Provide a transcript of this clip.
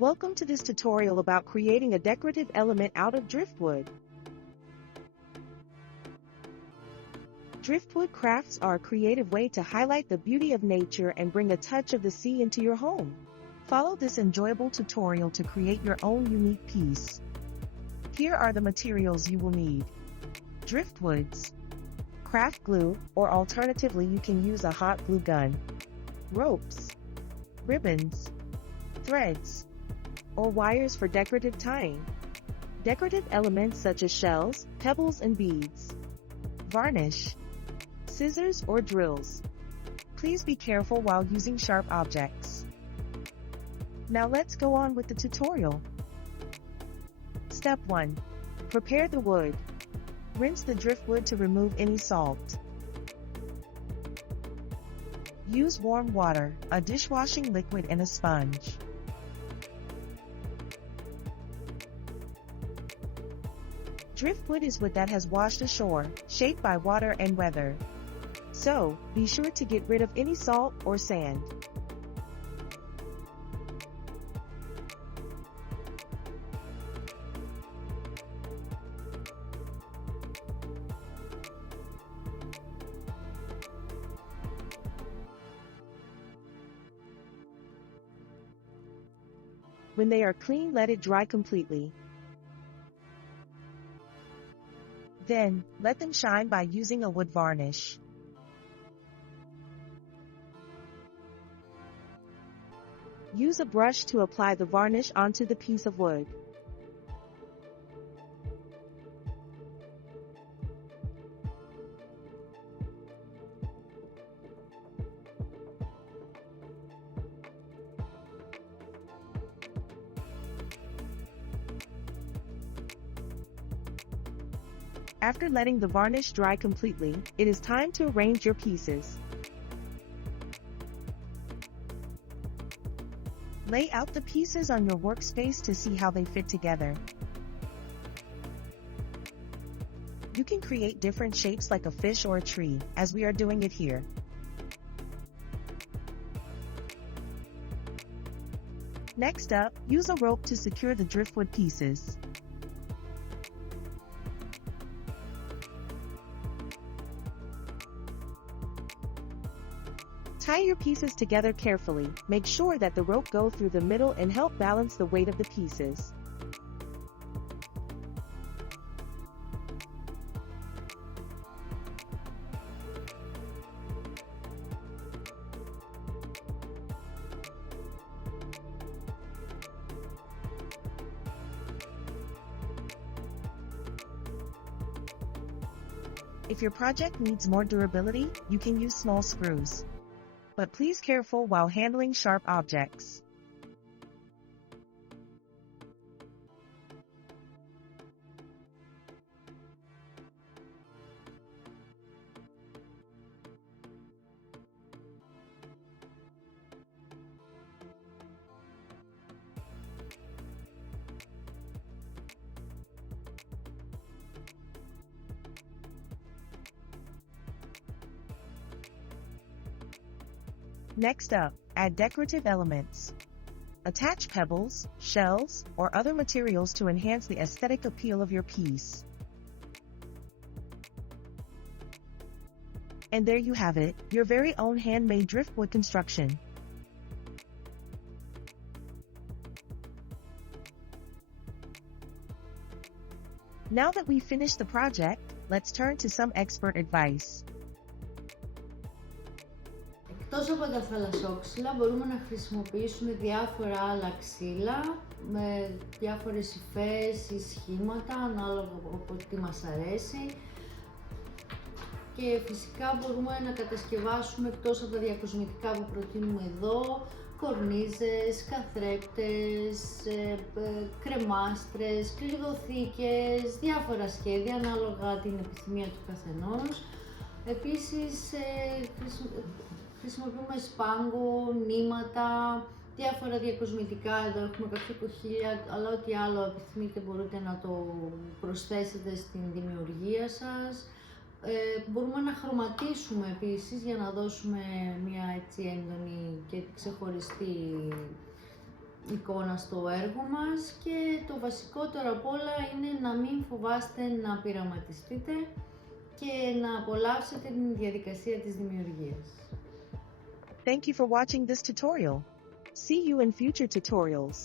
Welcome to this tutorial about creating a decorative element out of driftwood. Driftwood crafts are a creative way to highlight the beauty of nature and bring a touch of the sea into your home. Follow this enjoyable tutorial to create your own unique piece. Here are the materials you will need. Driftwoods, craft glue, or alternatively you can use a hot glue gun, ropes, ribbons, threads, or wires for decorative tying. Decorative elements such as shells, pebbles, and beads. Varnish, scissors or drills. Please be careful while using sharp objects. Now let's go on with the tutorial. Step 1. Prepare the wood. Rinse the driftwood to remove any salt. Use warm water, a dishwashing liquid, and a sponge. Driftwood is wood that has washed ashore, shaped by water and weather. So, be sure to get rid of any salt or sand. When they are clean, let it dry completely. Then, let them shine by using a wood varnish. Use a brush to apply the varnish onto the piece of wood. After letting the varnish dry completely, it is time to arrange your pieces. Lay out the pieces on your workspace to see how they fit together. You can create different shapes like a fish or a tree, as we are doing it here. Next up, use a rope to secure the driftwood pieces. Tie your pieces together carefully. Make sure that the rope goes through the middle and help balance the weight of the pieces. If your project needs more durability, you can use small screws. But please be careful while handling sharp objects. Next up, add decorative elements. Attach pebbles, shells, or other materials to enhance the aesthetic appeal of your piece. And there you have it, your very own handmade driftwood construction. Now that we've finished the project, let's turn to some expert advice. Εκτός από τα θαλασσόξυλα μπορούμε να χρησιμοποιήσουμε διάφορα άλλα ξύλα με διάφορες υφές ή σχήματα ανάλογα από τι μας αρέσει και φυσικά μπορούμε να κατασκευάσουμε εκτός από τα διακοσμητικά που προτείνουμε εδώ κορνίζες, καθρέπτες, κρεμάστρες, κλειδοθήκες, διάφορα σχέδια ανάλογα την επιθυμία του καθενός. Επίσης χρησιμοποιούμε σπάγκο, νήματα, διάφορα διακοσμητικά, εδώ έχουμε κάποια κοχύλια, αλλά ό,τι άλλο επιθυμείτε μπορείτε να το προσθέσετε στην δημιουργία σας. Μπορούμε να χρωματίσουμε επίσης για να δώσουμε μια έτσι έντονη και ξεχωριστή εικόνα στο έργο μας και το βασικότερο απ' όλα είναι να μην φοβάστε να πειραματιστείτε και να απολαύσετε την διαδικασία της δημιουργίας. Thank you for watching this tutorial. See you in future tutorials.